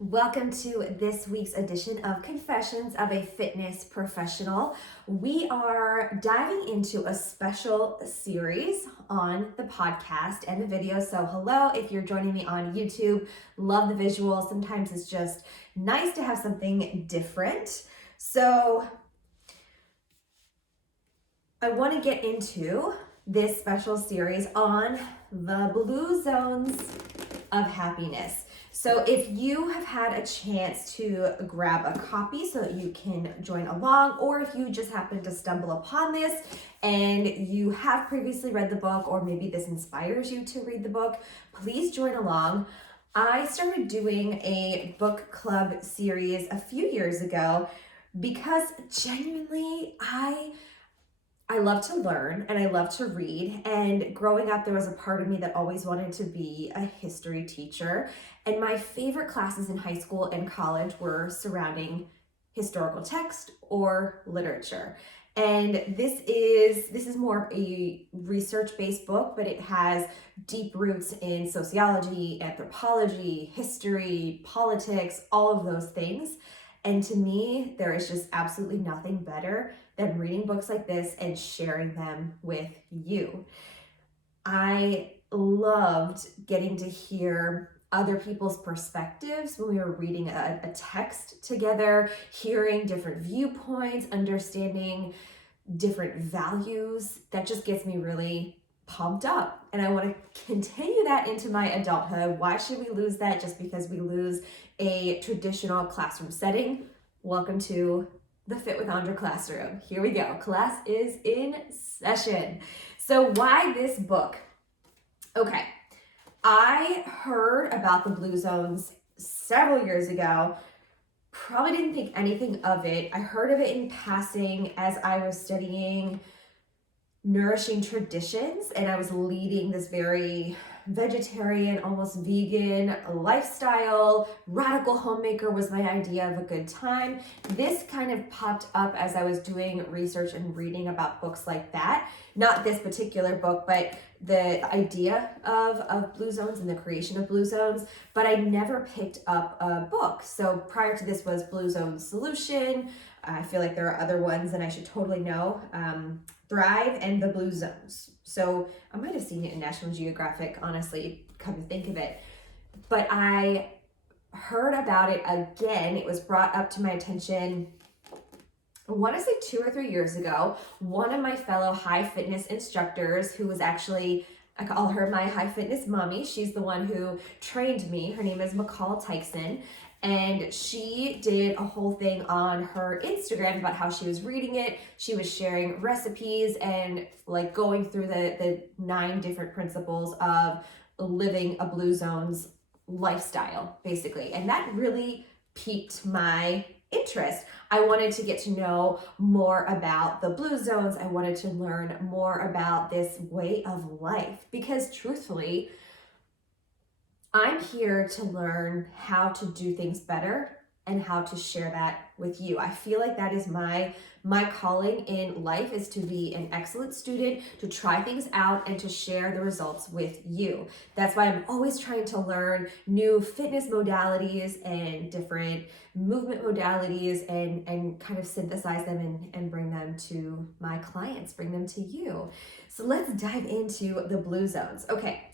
Welcome to this week's edition of Confessions of a Fitness Professional. We are diving into a special series on the podcast and the video. So hello, if you're joining me on YouTube, love the visuals. Sometimes it's just nice to have something different. So I want to get into this special series on the blue zones of happiness. So if you have had a chance to grab a copy so that you can join along, or if you just happen to stumble upon this and you have previously read the book, or maybe this inspires you to read the book, please join along. I started doing a book club series a few years ago because genuinely I love to learn and I love to read, and growing up there was a part of me that always wanted to be a history teacher, and my favorite classes in high school and college were surrounding historical text or literature. And this is more of a research-based book, but it has deep roots in sociology, anthropology, history, politics, all of those things. And to me, there is just absolutely nothing better than reading books like this and sharing them with you. I loved getting to hear other people's perspectives when we were reading a text together, hearing different viewpoints, understanding different values. That just gets me really pumped up. And I want to continue that into my adulthood. Why should we lose that just because we lose a traditional classroom setting? Welcome to the Fit with Andra classroom. Here we go. Class is in session. So why this book? Okay, I heard about the blue zones several years ago. Probably didn't think anything of it. I heard of it in passing as I was studying nourishing traditions, and I was leading this very vegetarian, almost vegan lifestyle. Radical homemaker was my idea of a good time. This kind of popped up as I was doing research and reading about books like that. Not this particular book, but the idea of blue zones and the creation of blue zones, but I never picked up a book. So prior to this was Blue Zone Solution. I feel like there are other ones and I should totally know. Thrive and the Blue Zones. So I might have seen it in National Geographic, honestly, come to think of it. But I heard about it again. It was brought up to my attention, I want to say 2 or 3 years ago. One of my fellow high fitness instructors, who was actually, I call her my high fitness mommy. She's the one who trained me. Her name is McCall Tyson. And she did a whole thing on her Instagram about how she was reading it. She was sharing recipes and like going through the 9 different principles of living a blue zones lifestyle, basically. And that really piqued my interest. I wanted to get to know more about the blue zones. I wanted to learn more about this way of life because truthfully, I'm here to learn how to do things better and how to share that with you. I feel like that is my calling in life, is to be an excellent student, to try things out and to share the results with you. That's why I'm always trying to learn new fitness modalities and different movement modalities and kind of synthesize them and bring them to my clients, bring them to you. So let's dive into the blue zones. Okay.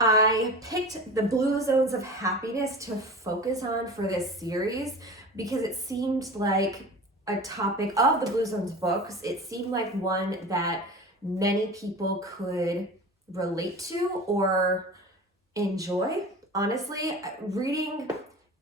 I picked the blue zones of happiness to focus on for this series because it seemed like a topic of the Blue Zones books. It seemed like one that many people could relate to or enjoy. Honestly, reading,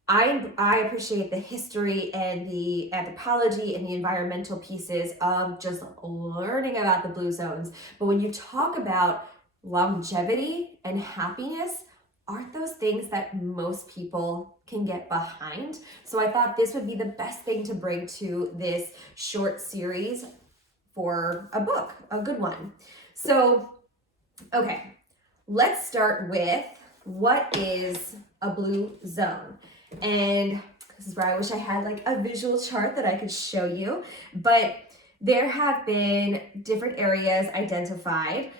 I appreciate the history and the anthropology and the environmental pieces of just learning about the blue zones. But when you talk about longevity and happiness, aren't those things that most people can get behind? So I thought this would be the best thing to bring to this short series for a book, a good one. So, okay, let's start with what is a blue zone? And this is where I wish I had like a visual chart that I could show you, but there have been different areas identified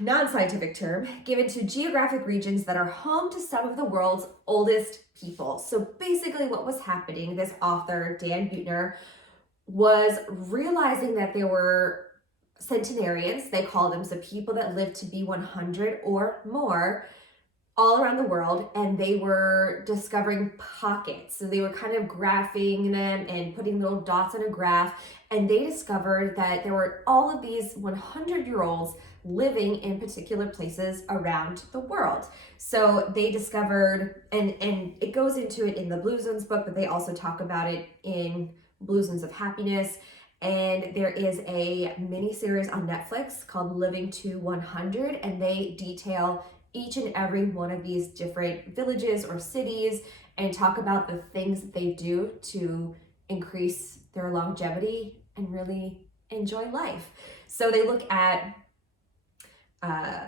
non-scientific term given to geographic regions that are home to some of the world's oldest people. So basically what was happening, this author, Dan Buettner, was realizing that there were centenarians, they call them, so people that lived to be 100 or more all around the world, and they were discovering pockets. So they were kind of graphing them and putting little dots on a graph, and they discovered that there were all of these 100-year-olds living in particular places around the world. So they discovered, and it goes into it in the Blue Zones book, but they also talk about it in Blue Zones of Happiness. And there is a mini series on Netflix called Living to 100, and they detail each and every one of these different villages or cities and talk about the things that they do to increase their longevity and really enjoy life. So they look at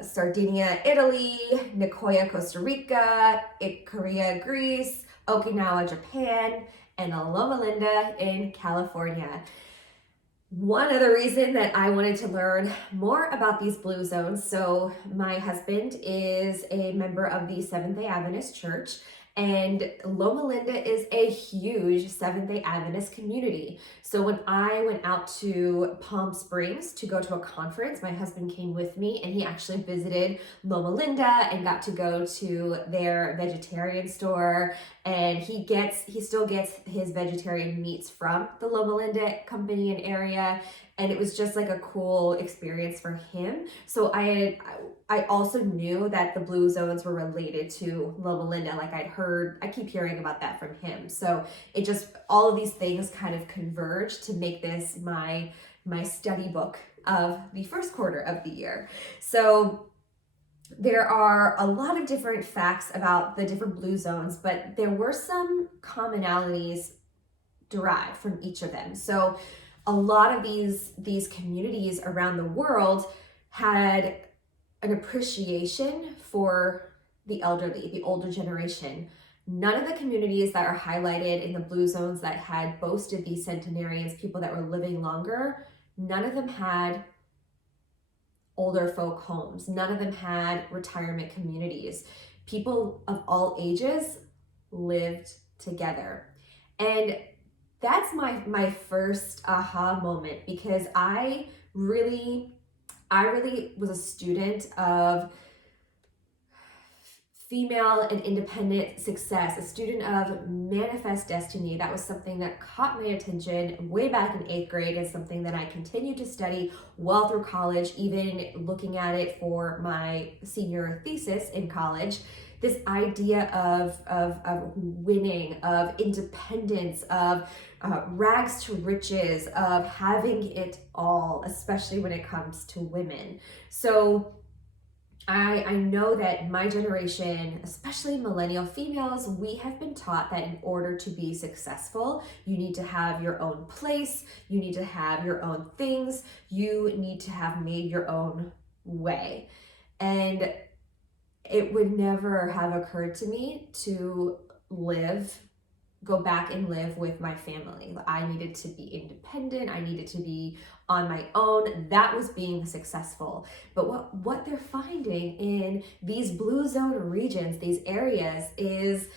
Sardinia, Italy, Nicoya, Costa Rica, Ikaria, Greece, Okinawa, Japan, and Loma Linda in California. One other reason that I wanted to learn more about these Blue Zones, so my husband is a member of the Seventh-day Adventist Church, and Loma Linda is a huge Seventh-day Adventist community. So when I went out to Palm Springs to go to a conference, my husband came with me, and he actually visited Loma Linda and got to go to their vegetarian store, and he still gets his vegetarian meats from the Loma Linda company and area, and it was just like a cool experience for him. So I also knew that the Blue Zones were related to Loma Linda. Like I keep hearing about that from him. So it just, all of these things kind of converge to make this my study book of the first quarter of the year. So there are a lot of different facts about the different Blue Zones, but there were some commonalities derived from each of them. So a lot of these communities around the world had an appreciation for the elderly, the older generation. None of the communities that are highlighted in the Blue Zones that had boasted these centenarians, people that were living longer, none of them had older folk homes. None of them had retirement communities. People of all ages lived together. And that's my first aha moment, because I really was a student of female and independent success, a student of manifest destiny. That was something that caught my attention way back in 8th grade, and something that I continued to study well through college, even looking at it for my senior thesis in college. This idea of winning, of independence, of rags to riches, of having it all, especially when it comes to women. So I know that my generation, especially millennial females, we have been taught that in order to be successful, you need to have your own place, you need to have your own things, you need to have made your own way. And it would never have occurred to me to go back and live with my family. I needed to be independent. I needed to be on my own. That was being successful. But what they're finding in these Blue Zone regions, these areas, is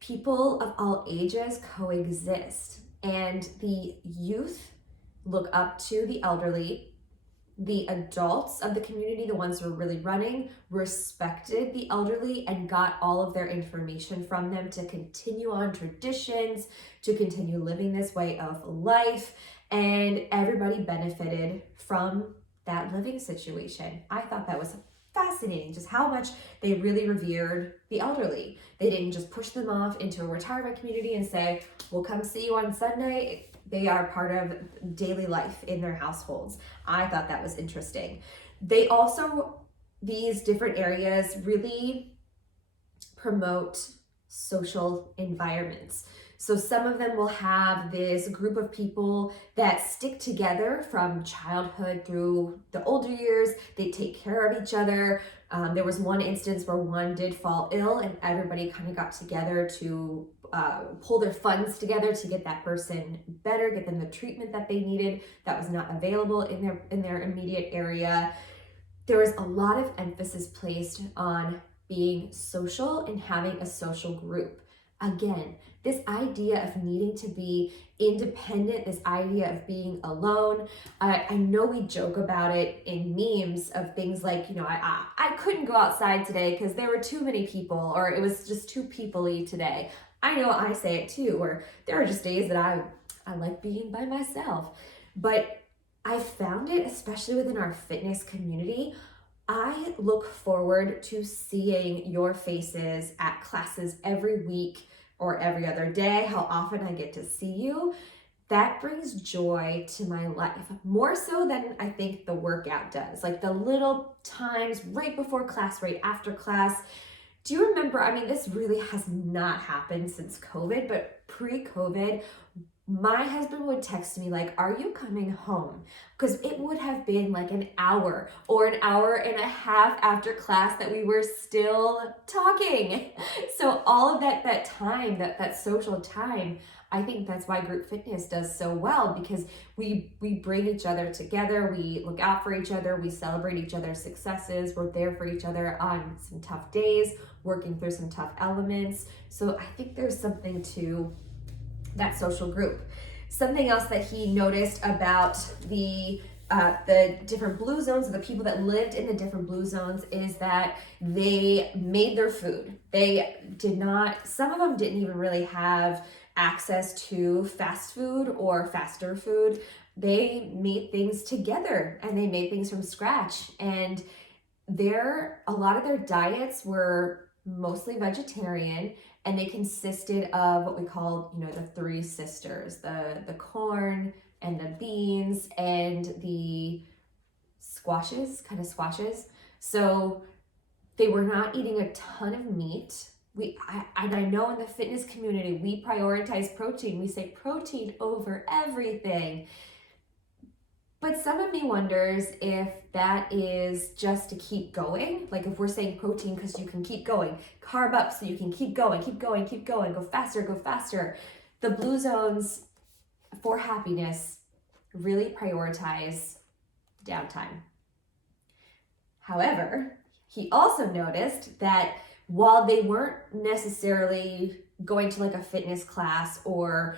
people of all ages coexist. And the youth look up to the elderly. The adults of the community, the ones who were really running, respected the elderly and got all of their information from them to continue on traditions, to continue living this way of life, and everybody benefited from that living situation. I thought that was fascinating, just how much they really revered the elderly. They didn't just push them off into a retirement community and say, we'll come see you on Sunday. They are part of daily life in their households. I thought that was interesting. They also, these different areas really promote social environments. So some of them will have this group of people that stick together from childhood through the older years. They take care of each other. There was one instance where one did fall ill, and everybody kind of got together to pull their funds together to get that person better, get them the treatment that they needed that was not available in their immediate area. there was a lot of emphasis placed on being social and having a social group. Again, this idea of needing to be independent, this idea of being alone. I know we joke about it in memes of things like, I couldn't go outside today because there were too many people, or it was just too people-y today. I know I say it too, or there are just days that I like being by myself. But I found it, especially within our fitness community, I look forward to seeing your faces at classes every week or every other day, how often I get to see you. That brings joy to my life, more so than I think the workout does. Like the little times right before class, right after class. Do you remember, this really has not happened since COVID, but pre-COVID, my husband would text me like, are you coming home? Because it would have been like an hour or an hour and a half after class that we were still talking. So all of that time, that social time, I think that's why group fitness does so well, because we bring each other together, we look out for each other, we celebrate each other's successes, we're there for each other on some tough days, working through some tough elements. So I think there's something to that social group. Something else that he noticed about the different blue zones, the people that lived in the different blue zones, is that they made their food. Some of them didn't even really have access to fast food or faster food. They made things together and they made things from scratch. And a lot of their diets were mostly vegetarian, and they consisted of what we call, the three sisters, the corn and the beans and the squashes. So they were not eating a ton of meat. I know in the fitness community, we prioritize protein. We say protein over everything. But some of me wonders if that is just to keep going. Like if we're saying protein because you can keep going, carb up so you can keep going, go faster. The blue zones for happiness really prioritize downtime. However, he also noticed that while they weren't necessarily going to like a fitness class or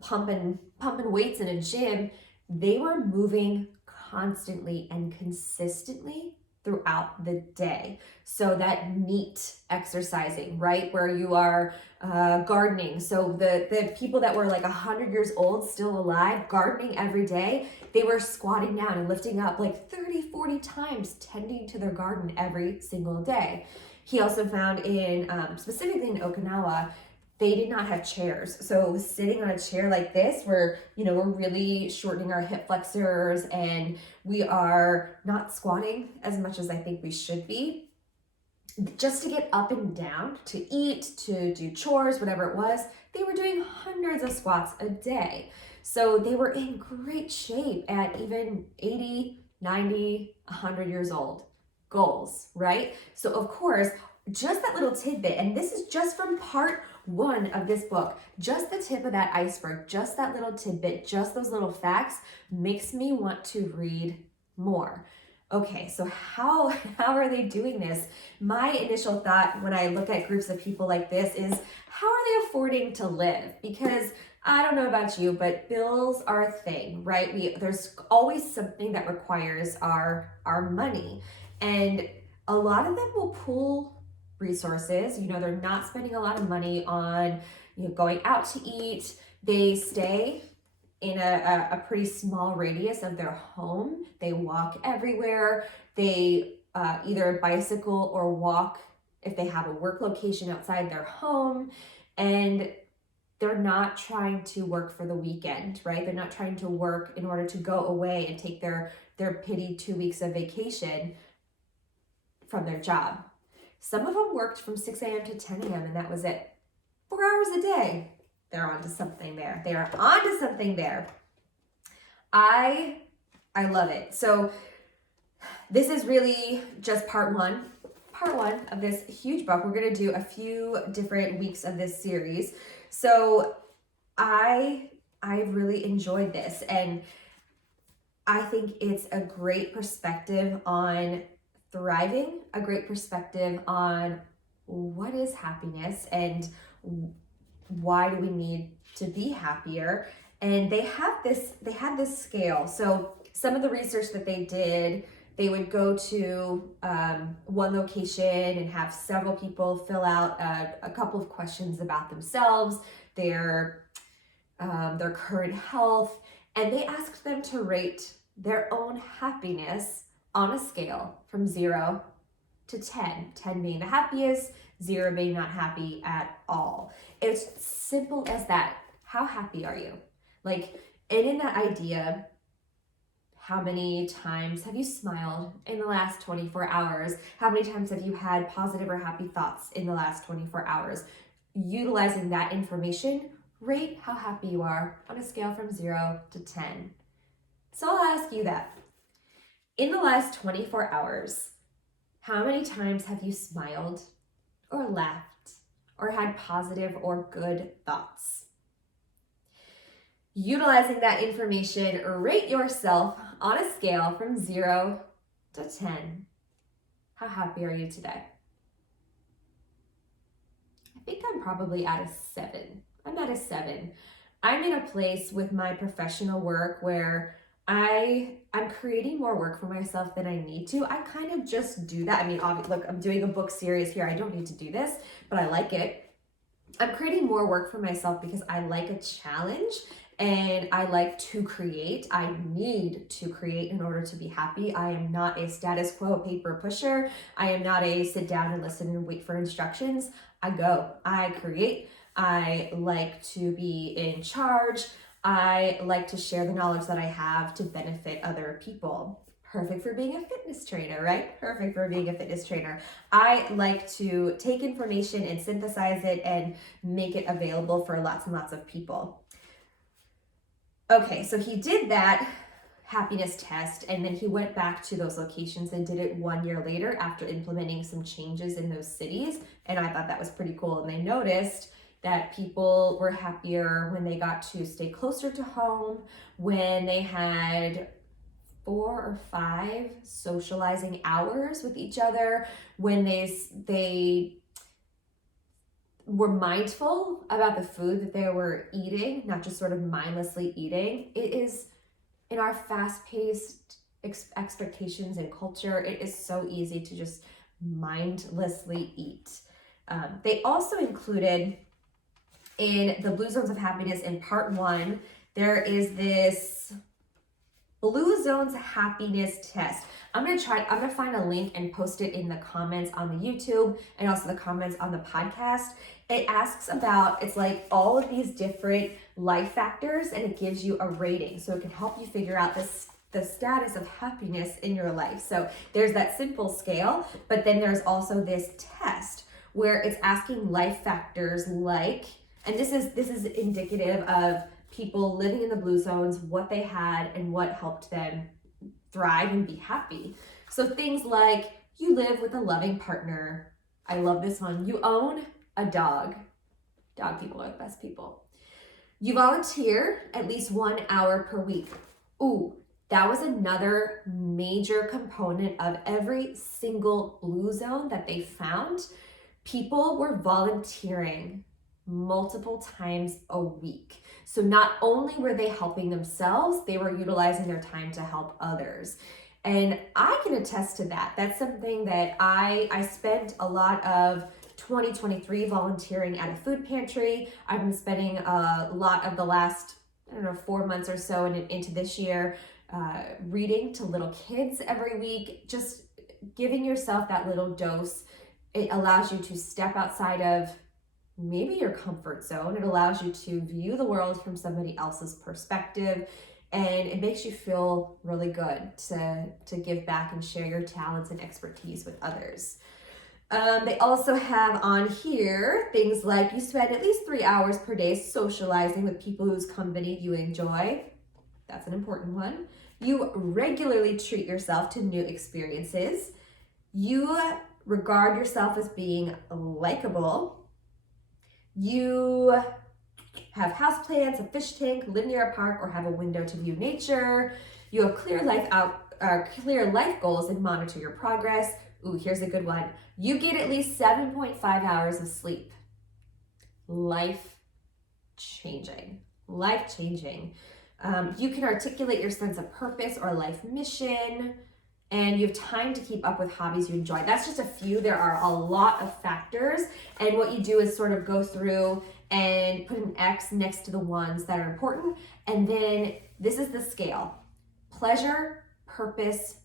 pumping weights in a gym, they were moving constantly and consistently throughout the day. So that neat exercising, right? Where you are gardening. So the people that were like 100 years old, still alive, gardening every day, they were squatting down and lifting up like 30, 40 times, tending to their garden every single day. He also found specifically in Okinawa, they did not have chairs. So sitting on a chair like this, we're really shortening our hip flexors and we are not squatting as much as I think we should be. Just to get up and down, to eat, to do chores, whatever it was, they were doing hundreds of squats a day. So they were in great shape at even 80, 90, 100 years old. Goals, right? So of course, just that little tidbit, and this is just from part 1 of this book, just the tip of that iceberg, just that little tidbit, just those little facts makes me want to read more. Okay, so how are they doing this? My initial thought when I look at groups of people like this is, how are they affording to live? Because I don't know about you, but bills are a thing, right? There's always something that requires our money. And a lot of them will pool resources. They're not spending a lot of money on going out to eat. They stay in a pretty small radius of their home. They walk everywhere. They either bicycle or walk if they have a work location outside their home. And they're not trying to work for the weekend, right? They're not trying to work in order to go away and take their pity 2 weeks of vacation from their job. Some of them worked from 6 a.m. to 10 a.m. and that was it. 4 hours a day. They're onto something there. They are onto something there. I love it. So this is really just part one of this huge book. We're going to do a few different weeks of this series. So I really enjoyed this, and I think it's a great perspective on thriving, a great perspective on what is happiness and why do we need to be happier. And they had this scale. So some of the research that they did, they would go to one location and have several people fill out a couple of questions about themselves, their current health, and they asked them to rate their own happiness on a scale from 0 to 10, 10 being the happiest, 0 being not happy at all. It's simple as that. How happy are you? Like, and in that idea, how many times have you smiled in the last 24 hours? How many times have you had positive or happy thoughts in the last 24 hours? Utilizing that information, rate how happy you are on a scale from 0 to 10. So I'll ask you that. In the last 24 hours, how many times have you smiled or laughed or had positive or good thoughts? Utilizing that information, rate yourself on a scale from 0 to 10. How happy are you today? I think I'm probably at a 7. I'm at a 7. I'm in a place with my professional work where I'm creating more work for myself than I need to. I kind of just do that. I mean, look, I'm doing a book series here. I don't need to do this, but I like it. I'm creating more work for myself because I like a challenge and I like to create. I need to create in order to be happy. I am not a status quo paper pusher. I am not a sit down and listen and wait for instructions. I go, I create. I like to be in charge. I like to share the knowledge that I have to benefit other people. Perfect for being a fitness trainer, right? Perfect for being a fitness trainer. I like to take information and synthesize it and make it available for lots and lots of people. Okay, so he did that happiness test, and then he went back to those locations and did it 1 year later after implementing some changes in those cities. And I thought that was pretty cool. And they noticed that people were happier when they got to stay closer to home, when they had 4 or 5 socializing hours with each other, when they were mindful about the food that they were eating, not just sort of mindlessly eating. It is, in our fast-paced expectations and culture, it is so easy to just mindlessly eat. They also included in the Blue Zones of Happiness in part 1, there is this Blue Zones Happiness Test. I'm gonna find a link and post it in the comments on the YouTube and also the comments on the podcast. It asks about, it's like all of these different life factors and it gives you a rating. So it can help you figure out the status of happiness in your life. So there's that simple scale, but then there's also this test where it's asking life factors like, and this is indicative of people living in the blue zones, what they had and what helped them thrive and be happy. So things like, you live with a loving partner. I love this one. You own a dog. Dog people are the best people. You volunteer at least 1 hour per week. Ooh, that was another major component of every single blue zone that they found. People were volunteering multiple times a week. So not only were they helping themselves, they were utilizing their time to help others. And I can attest to that. That's something that I spent a lot of 2023 volunteering at a food pantry. I've been spending a lot of the last, 4 months or so and into this year reading to little kids every week, just giving yourself that little dose. It allows you to step outside of maybe your comfort zone. It allows you to view the world from somebody else's perspective, and it makes you feel really good to give back and share your talents and expertise with others. They also have on here things like you spend at least 3 hours per day socializing with people whose company you enjoy. That's an important one. You regularly treat yourself to new experiences. You regard yourself as being likable. You have houseplants, a fish tank, live near a park, or have a window to view nature. You have clear life goals and monitor your progress. Ooh, here's a good one. You get at least 7.5 hours of sleep. Life changing. You can articulate your sense of purpose or life mission, and you have time to keep up with hobbies you enjoy. That's just a few. There are a lot of factors, and what you do is sort of go through and put an X next to the ones that are important, and then this is the scale: pleasure, purpose,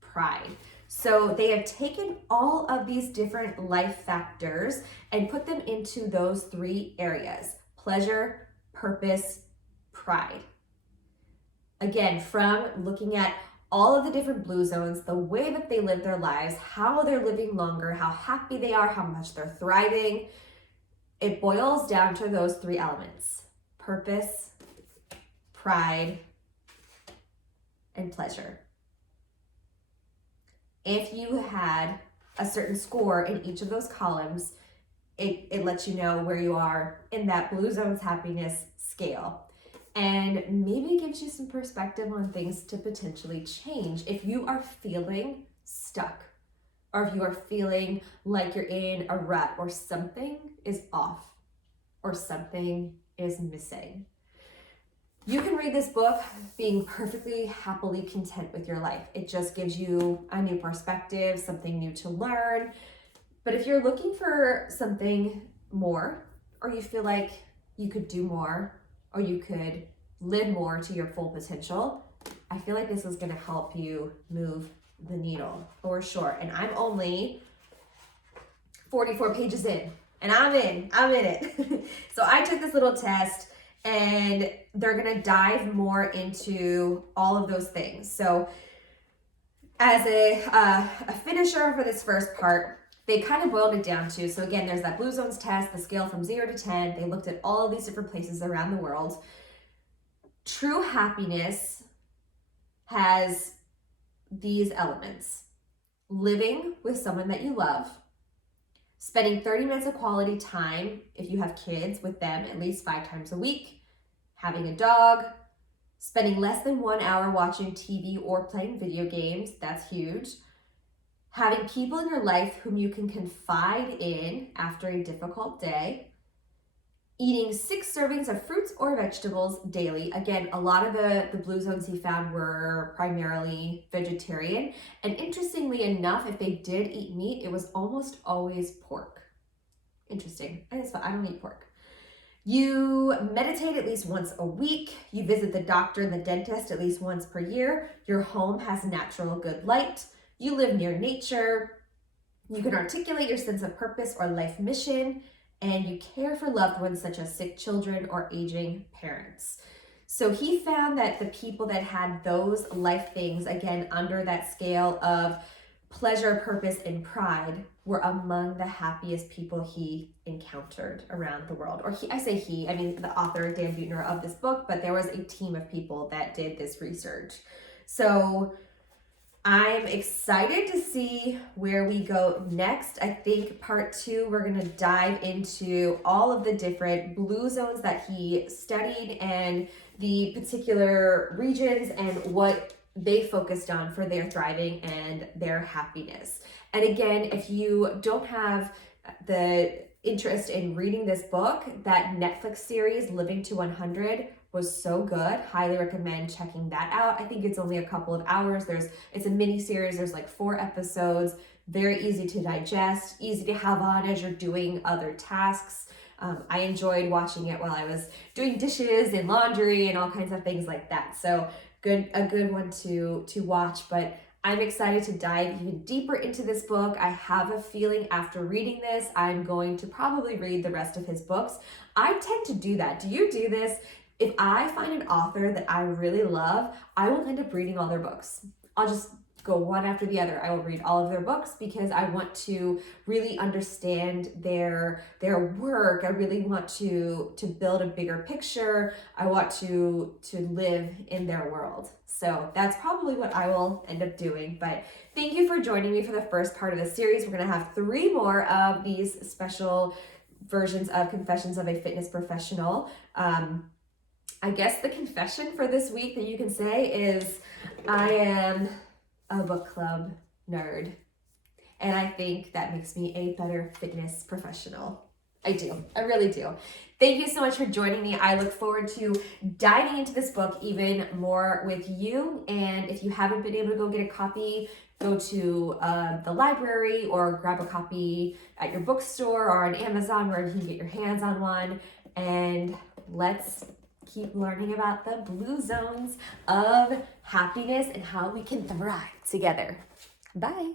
pride. So they have taken all of these different life factors and put them into those 3 areas: pleasure, purpose, pride. Again, from looking at all of the different blue zones, the way that they live their lives, how they're living longer, how happy they are, how much they're thriving, it boils down to those 3 elements: purpose, pride, and pleasure. If you had a certain score in each of those columns, it lets you know where you are in that blue zone's happiness scale. And maybe gives you some perspective on things to potentially change if you are feeling stuck, or if you are feeling like you're in a rut, or something is off, or something is missing. You can read this book being perfectly happily content with your life. It just gives you a new perspective, something new to learn. But if you're looking for something more, or you feel like you could do more, or you could live more to your full potential, I feel like this is going to help you move the needle for sure. And I'm only 44 pages in, and I'm in it. So I took this little test, and they're going to dive more into all of those things. So as a finisher for this first part, they kind of boiled it down to, so again, there's that blue zones test, the scale from 0 to 10. They looked at all of these different places around the world. True happiness has these elements: living with someone that you love, spending 30 minutes of quality time, if you have kids, with them at least 5 times a week, having a dog, spending less than 1 hour watching TV or playing video games, that's huge, having people in your life whom you can confide in after a difficult day, eating 6 servings of fruits or vegetables daily. Again, a lot of the blue zones he found were primarily vegetarian. And interestingly enough, if they did eat meat, it was almost always pork. Interesting. I don't eat pork. You meditate at least once a week. You visit the doctor and the dentist at least once per year. Your home has natural good light. You live near nature. You can articulate your sense of purpose or life mission. And you care for loved ones such as sick children or aging parents. So he found that the people that had those life things, again, under that scale of pleasure, purpose, and pride, were among the happiest people he encountered around the world. Or I mean the author, Dan Buettner, of this book, but there was a team of people that did this research. So I'm excited to see where we go next. I think part 2, we're going to dive into all of the different blue zones that he studied and the particular regions and what they focused on for their thriving and their happiness. And again, if you don't have the interest in reading this book, that Netflix series, Living to 100, was so good. Highly recommend checking that out. I think it's only a couple of hours. It's a mini series. There's like 4 episodes, very easy to digest, easy to have on as you're doing other tasks. I enjoyed watching it while I was doing dishes and laundry and all kinds of things like that. So a good one to watch, but I'm excited to dive even deeper into this book. I have a feeling after reading this, I'm going to probably read the rest of his books. I tend to do that. Do you do this? If I find an author that I really love, I will end up reading all their books. I'll just go one after the other. I will read all of their books because I want to really understand their work. I really want to build a bigger picture. I want to live in their world. So that's probably what I will end up doing. But thank you for joining me for the first part of the series. We're going to have 3 more of these special versions of Confessions of a Fitness Professional. I guess the confession for this week that you can say is I am a book club nerd. And I think that makes me a better fitness professional. I do. I really do. Thank you so much for joining me. I look forward to diving into this book even more with you. And if you haven't been able to go get a copy, go to the library or grab a copy at your bookstore or on Amazon where you can get your hands on one. And let's keep learning about the blue zones of happiness and how we can thrive together. Bye.